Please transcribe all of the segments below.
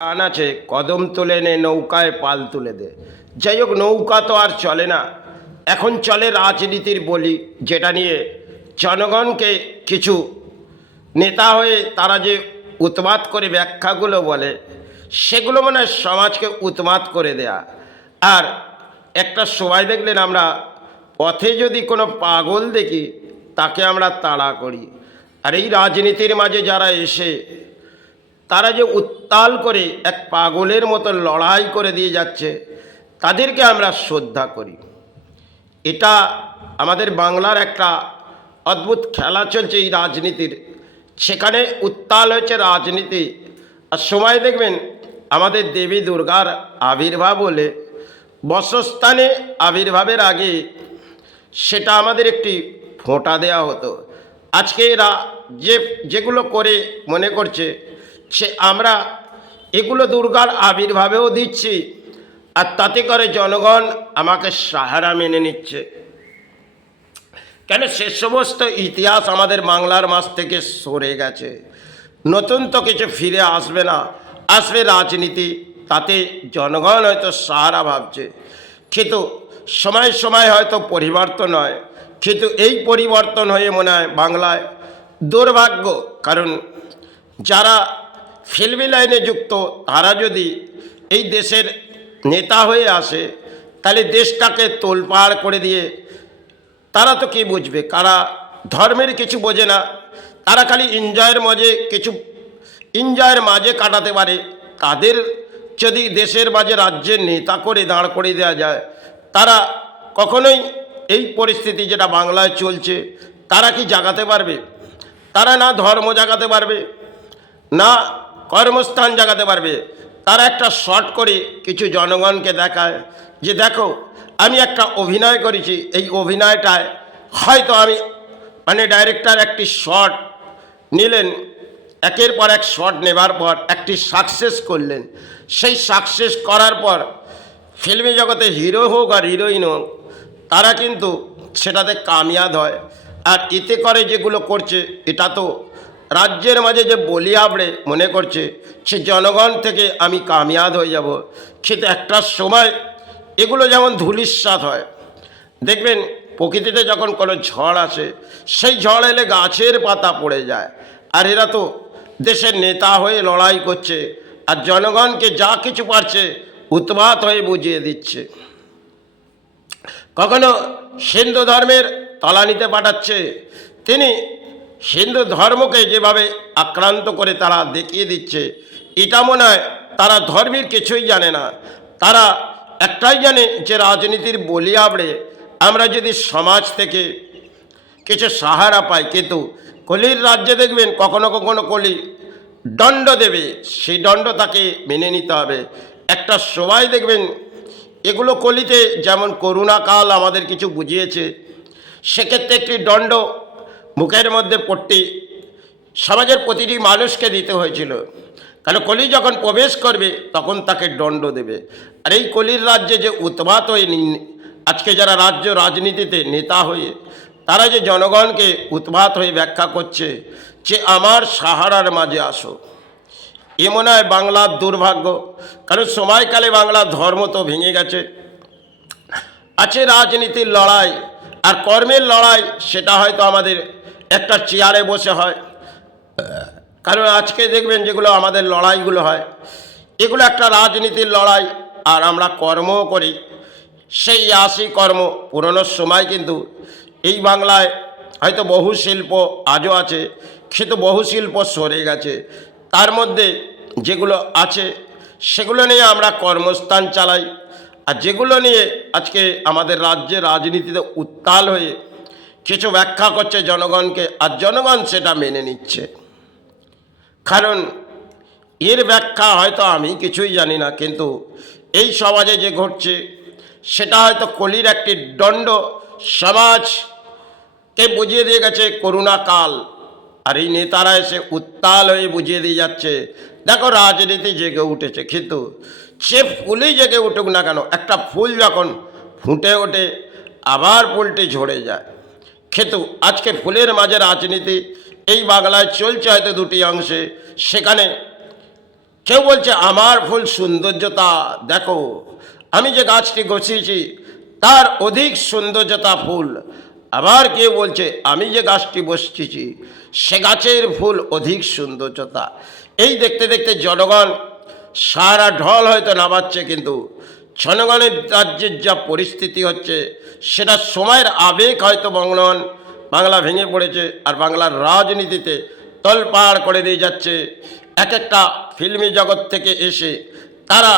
গান আছে, কদম তুলে নে নৌকায় পাল তুলে দে। যাই হোক, নৌকা তো আর চলে না, এখন চলে রাজনীতির বলি, যেটা নিয়ে জনগণকে কিছু নেতা হয়ে তারা যে উৎমাত করে ব্যাখ্যাগুলো বলে, সেগুলো মনে হয় সমাজকে উৎমাত করে দেয়া। আর একটা সময় দেখলেন, আমরা পথে যদি কোনো পাগল দেখি, তাকে আমরা তাড়া করি। আর এই রাজনীতির মাঝে যারা এসে তারা যে উত্তাল করে এক পাগলের মতো লড়াই করে দিয়ে যাচ্ছে, তাদেরকে আমরা শ্রদ্ধা করি। এটা আমাদের বাংলার একটা অদ্ভুত খেলা চলছে এই রাজনীতির। সেখানে উত্তাল হয়েছে রাজনীতি, আর সময় দেখবেন আমাদের দেবী দুর্গার আবির্ভাব হলে বসস্থানে আবির্ভাবের আগে সেটা আমাদের একটি ফোঁটা দেওয়া হতো। আজকে এরা যেগুলো করে মনে করছে সে আমরা এগুলো দুর্গার আবির্ভাবেও দিচ্ছি, আর তাতে করে জনগণ আমাকে সাহারা মেনে নিচ্ছে। কেন সে সমস্ত ইতিহাস আমাদের বাংলার মাঝ থেকে সরে গেছে, নতুন তো কিছু ফিরে আসবে না, আসবে রাজনীতি, তাতে জনগণ হয়তো সাহারা ভাবছে। কিন্তু সময় সময় হয়তো পরিবর্তন হয়, কিন্তু এই পরিবর্তন হয়ে মনে হয় বাংলায় দুর্ভাগ্য। কারণ যারা ফিল্মি লাইনে যুক্ত তারা যদি এই দেশের নেতা হয়ে আসে, তাহলে দেশটাকে তোলপাড় করে দিয়ে তারা তো কি বুঝবে? কারা ধর্মের কিছু বোঝে না, তারা খালি এনজয়ের মাঝে কাটাতে পারে। তাদের যদি দেশের মাঝে রাজ্যের নেতা করে দাঁড় করিয়ে দেওয়া যায়, তারা কখনোই এই পরিস্থিতি যেটা বাংলায় চলছে তারা কি জাগাতে পারবে? তারা না ধর্ম জাগাতে পারবে, না কর্মস্থান জাগাতে পারবে। তারা একটা শর্ট করে কিছু জনগণকে দেখায় যে দেখো আমি একটা অভিনয় করেছি, এই অভিনয়টায় হয়তো আমি ডাইরেক্টর একটি শট নিলেন, একের পর এক শট নেবার পর একটি সাকসেস করলেন। সেই সাকসেস করার পর ফিল্মি জগতে হিরো হোক আর হিরোইন হোক, তারা কিন্তু সেটাতে কামিয়াব হয়। আর এতে করে যেগুলো করছে, এটা তো রাজ্যের মাঝে যে বলি আবড়ে মনে করছে সে জনগণ থেকে আমি কামিয়াব হয়ে যাব। কিন্তু একটা সময় এগুলো যেমন ধূলিসাৎ হয়, দেখবেন প্রকৃতিতে যখন কোনো ঝড় আসে, সেই ঝড় এলে গাছের পাতা পড়ে যায়। আর এরা তো দেশের নেতা হয়ে লড়াই করছে, আর জনগণকে যা কিছু পারছে উৎমাত হয়ে বুঝিয়ে দিচ্ছে। কখনো হিন্দু ধর্মের তলানিতে পাঠাচ্ছে, তিনি হিন্দু ধর্মকে যেভাবে আক্রান্ত করে তারা দেখিয়ে দিচ্ছে, এটা মনে হয় তারা ধর্মের কিছুই জানে না। তারা একটাই জানে যে রাজনীতির বলি আবড়ে আমরা যদি সমাজ থেকে কিছু সাহারা পাই। কিন্তু কলির রাজ্যে দেখবেন কখনো কখনো কলি দণ্ড দেবে, সেই দণ্ড তাকে মেনে নিতে হবে। একটা সময় দেখবেন এগুলো কলিতে যেমন করুণা কাল আমাদের কিছু বুঝিয়েছে, সেক্ষেত্রে একটি দণ্ড মুখের মধ্যে পট্টি সমাজের প্রতিটি মানুষকে দিতে হয়েছিল। কারণ কলি যখন প্রবেশ করবে তখন তাকে দণ্ড দেবে। আর এই কলির রাজ্যে যে উৎপাত হয়ে আজকে যারা রাজ্য রাজনীতিতে নেতা হয়ে তারা যে জনগণকে উৎপাত হয়ে ব্যাখ্যা করছে যে আমার সাহারার মাঝে আসো, এ মনে হয় বাংলার দুর্ভাগ্য। কারণ সময়কালে বাংলার ধর্ম তো ভেঙে গেছে, আছে রাজনীতির লড়াই আর কর্মের লড়াই, সেটা হয়তো আমাদের একটা চেয়ারে বসে হয়। কারণ আজকে দেখবেন যেগুলো আমাদের লড়াইগুলো হয়, এগুলো একটা রাজনীতির লড়াই, আর আমরা কর্মও করি সেই আসি কর্ম। পুরনো সময় কিন্তু এই বাংলায় হয়তো বহু শিল্প আজও আছে, কিন্তু বহু শিল্প সরে গেছে। তার মধ্যে যেগুলো আছে সেগুলো নিয়ে আমরা কর্মস্থান চালাই, আর যেগুলো নিয়ে আজকে আমাদের রাজ্যে রাজনীতিতে উত্তাল হয়ে কিছু ব্যাখ্যা করছে জনগণকে, আর জনগণ সেটা মেনে নিচ্ছে। কারণ এর ব্যাখ্যা হয়তো আমি কিছুই জানি না, কিন্তু এই সমাজে যে ঘটছে সেটা হয়তো কলির একটি দণ্ড সমাজকে বুঝিয়ে দিয়ে গেছে করুণা কাল। আর এই নেতারা এসে উত্তাল হয়ে বুঝিয়ে দিয়ে যাচ্ছে দেখো রাজনীতি জেগে উঠেছে। কিন্তু সে ফুলই জেগে উঠুক না কেন, একটা ফুল যখন ফুটে ওঠে আবার ফুলটি ঝরে যায়। কিন্তু আজকে ফুলের মাঝে রাজনীতি এই বাংলায় চলছে হয়তো দুটি অংশে। সেখানে কেউ বলছে আমার ফুল সৌন্দর্যতা দেখো, আমি যে গাছটি বসিয়েছি তার অধিক সৌন্দর্যতা ফুল। আবার কেউ বলছে আমি যে গাছটি বসিয়েছি সে গাছের ফুল অধিক সৌন্দর্যতা। এই দেখতে দেখতে জনগণ সারা ঢল হয়তো নামাচ্ছে, কিন্তু জনগণের রাজ্যের যা পরিস্থিতি হচ্ছে সেটা সময়ের আবেগ হয়তো বাংলা ভেঙে পড়েছে, আর বাংলার রাজনীতিতে তলপাড় করে দিয়ে যাচ্ছে। এক একটা ফিল্মি জগৎ থেকে এসে তারা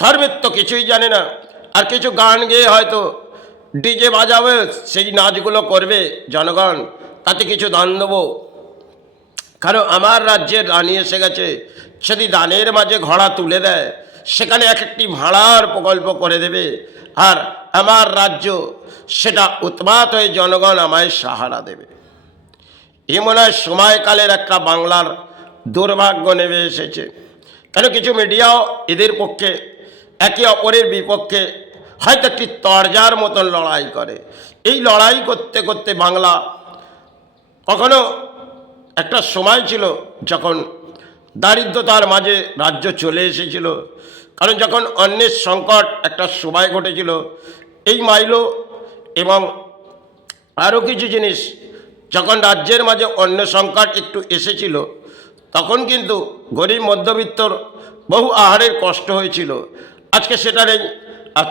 ধর্মের তো কিছুই জানে না, আর কিছু গান গেয়ে হয়তো ডিজে বাজাবে, সেই নাচগুলো করবে জনগণ, তাতে কিছু দান দেবো। কারণ আমার রাজ্যের রানী এসে গেছে, যদি দানের মাঝে ঘোড়া তুলে দেয় সেখানে এক একটি ভাড়ার প্রকল্প করে দেবে, আর আমার রাজ্য সেটা উৎপাত হয়ে জনগণ আমায় সাহারা দেবে। এ মনে হয় সময়কালের একটা বাংলার দুর্ভাগ্য নেমে এসেছে। কেন কিছু মিডিয়াও এদের পক্ষে, একে অপরের বিপক্ষে হয়তো একটি তরজার মতন লড়াই করে। এই লড়াই করতে করতে বাংলা, কখনো একটা সময় ছিল যখন দারিদ্রতার মাঝে রাজ্য চলে এসেছিল, কারণ যখন অন্যের সংকট একটা সময় ঘটেছিল, এই মাইলো এবং আরও কিছু জিনিস যখন রাজ্যের মাঝে অন্য সংকট একটু এসেছিল, তখন কিন্তু গরিব মধ্যবিত্তর বহু আহারের কষ্ট হয়েছিল। আজকে সেটা নেই। আর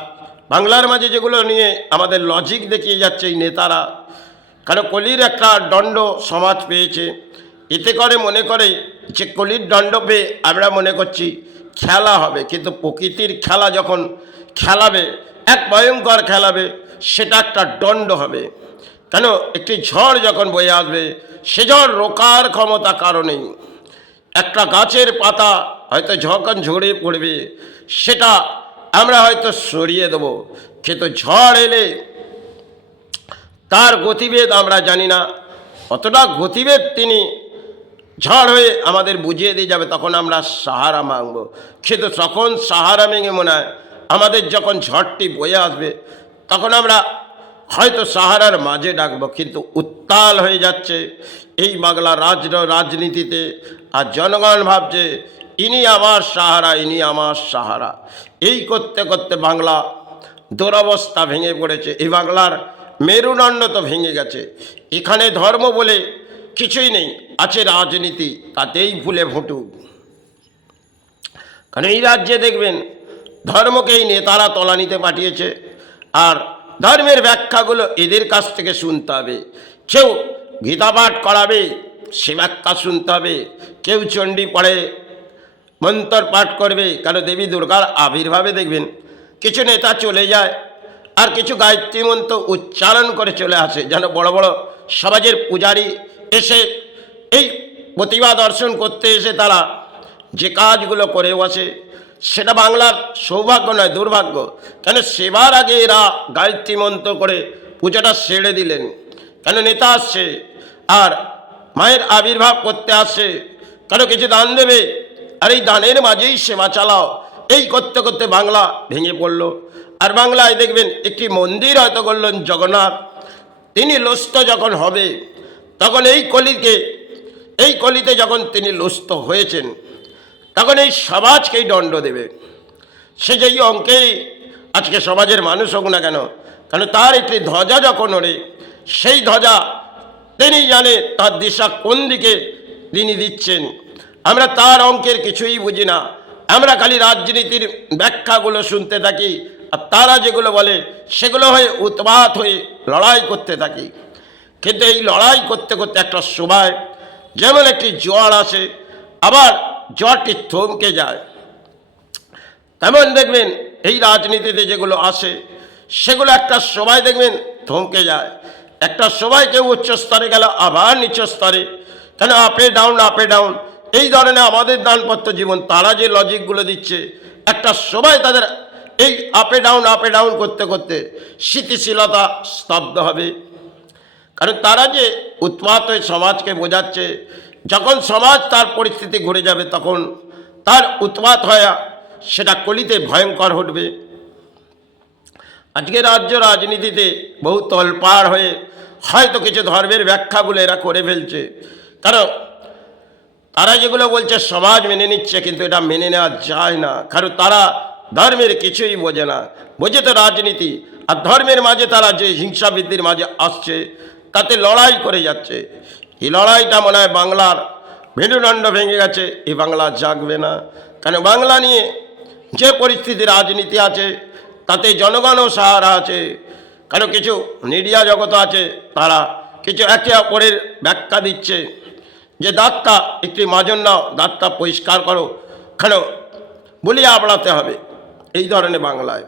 বাংলার মাঝে যেগুলো নিয়ে আমাদের লজিক দেখিয়ে যাচ্ছে এই নেতারা, কারণ কলির একটা দণ্ড সমাজ পেয়েছে, এতে করে মনে করে যে কলির দণ্ড পেয়ে আমরা মনে করছি খেলা হবে, কিন্তু প্রকৃতির খেলা যখন খেলাবে, এক ভয়ঙ্কর খেলাবে, সেটা একটা দণ্ড হবে। কেন একটি ঝড় যখন বয়ে আসবে, সে ঝড় রোকার ক্ষমতা কারণেই। একটা গাছের পাতা হয়তো যখন ঝরে পড়বে সেটা আমরা হয়তো সরিয়ে দেবো, কিন্তু ঝড় এলে তার গতিবেগ আমরা জানি না, অতটা গতিবেগ তিনি ঝড় হয়ে আমাদের বুঝিয়ে দিয়ে যাবে, তখন আমরা সাহারা মাংব। কিন্তু তখন সাহারা ভেঙে মনে হয় আমাদের যখন ঝড়টি বয়ে আসবে তখন আমরা হয়তো সাহারার মাঝে ডাকবো, কিন্তু উত্তাল হয়ে যাচ্ছে এই বাংলা রাজনীতিতে। আর জনগণ ভাবছে ইনি আমার সাহারা, ইনি আমার সাহারা। এই করতে করতে বাংলা দুরবস্থা ভেঙে পড়েছে। এই বাংলার মেরুদণ্ড তো ভেঙে গেছে। এখানে ধর্ম বলে কিছুই নেই, আছে রাজনীতি, তাতেই ফুলে ফুটুক। কারণ এই রাজ্যে দেখবেন ধর্মকেই নেতারা তলানিতে পাঠিয়েছে, আর ধর্মের ব্যাখ্যাগুলো এদের কাছ থেকে শুনতে হবে। কেউ গীতা পাঠ করাবে, সে ব্যাখ্যা শুনতে হবে। কেউ চণ্ডী পড়ে, মন্ত্র পাঠ করবে। কারণ দেবী দুর্গার আবির্ভাবে দেখবেন কিছু নেতা চলে যায়, আর কিছু গায়ত্রী মন্ত্র উচ্চারণ করে চলে আসে, যেন বড় বড় সমাজের পূজারী এসে এই প্রতিভা দর্শন করতে এসে তারা যে কাজগুলো করে বসে, সেটা বাংলার সৌভাগ্য নয়, দুর্ভাগ্য। কেন সেবার আগে এরা গায়ত্রী মন্ত্র করে পূজাটা সেরে দিলেন। কেন নেতা আসছে আর মায়ের আবির্ভাব করতে আসছে, কেন কিছু দান দেবে, আর এই দানের মাঝেই সেবা চালাও। এই করতে করতে বাংলা ভেঙে পড়ল। আর বাংলায় দেখবেন একটি মন্দির হয়তো করলেন জগন্নাথ, তিনি লুস্থ যখন হবে তখন এই কলিতে যখন তিনি লুস্থ হয়েছেন তখন এই সমাজকেই দণ্ড দেবে। সে যেই অঙ্কেই আজকে সমাজের মানুষ হোক না কেন, কারণ তার একটি ধ্বজা যখন ওড়ে, সেই ধ্বজা তিনি জানে তার দিশা কোন দিকে তিনি দিচ্ছেন। আমরা তার অঙ্কের কিছুই বুঝি না, আমরা খালি রাজনীতির ব্যাখ্যাগুলো শুনতে থাকি, আর তারা যেগুলো বলে সেগুলো হয়ে উৎপাত হয়ে লড়াই করতে থাকি। কিন্তু এই লড়াই করতে করতে একটা সময় যেমন একটি জ্বর আসে, আবার জ্বরটি থমকে যায়, তেমন দেখবেন এই রাজনীতিতে যেগুলো আসে সেগুলো একটা সময় দেখবেন থমকে যায়। একটা সময় কেউ উচ্চ স্তরে গেল, আবার নিচ স্তরে, কেন আপে ডাউন এই ধরনের আমাদের দানপত্র জীবন তারা যে লজিকগুলো দিচ্ছে, একটা সময় তাদের এই আপে ডাউন করতে করতে স্থিতিশীলতা স্তব্ধ হবে। কারণ তারা যে উৎপাত হয়ে সমাজকে বোঝাচ্ছে, যখন সমাজ তার পরিস্থিতি ঘুরে যাবে তখন তার উৎপাত হয়ে সেটা কলিতে ভয়ঙ্কর ঘটবে। আজকে রাজনীতিতে বহু তলপাড় হয়ে হয়তো কিছু ধর্মের ব্যাখ্যাগুলো এরা করে ফেলছে। কারণ তারা যেগুলো বলছে সমাজ মেনে নিচ্ছে, কিন্তু এটা মেনে নেওয়া যায় না, কারণ তারা ধর্মের কিছুই বোঝে না, বোঝে তো রাজনীতি। আর ধর্মের মাঝে তারা যে হিংসা বৃদ্ধির মাঝে আসছে, তাতে লড়াই করে যাচ্ছে। এই লড়াইটা মনে হয় বাংলার মেরুদণ্ড ভেঙে গেছে, এই বাংলা জাগবে না। কারণ বাংলা নিয়ে যে পরিস্থিতি রাজনীতি আছে, তাতে জনগণও সাহারা আছে। কারণ কিছু মিডিয়া জগৎ আছে, তারা কিছু একে অপরের ব্যাখ্যা দিচ্ছে যে দাঁতটা একটি মাজন নাও, দাঁতটা পরিষ্কার করো, কেন বলি আবড়াতে হবে, এই ধরনের বাংলায়।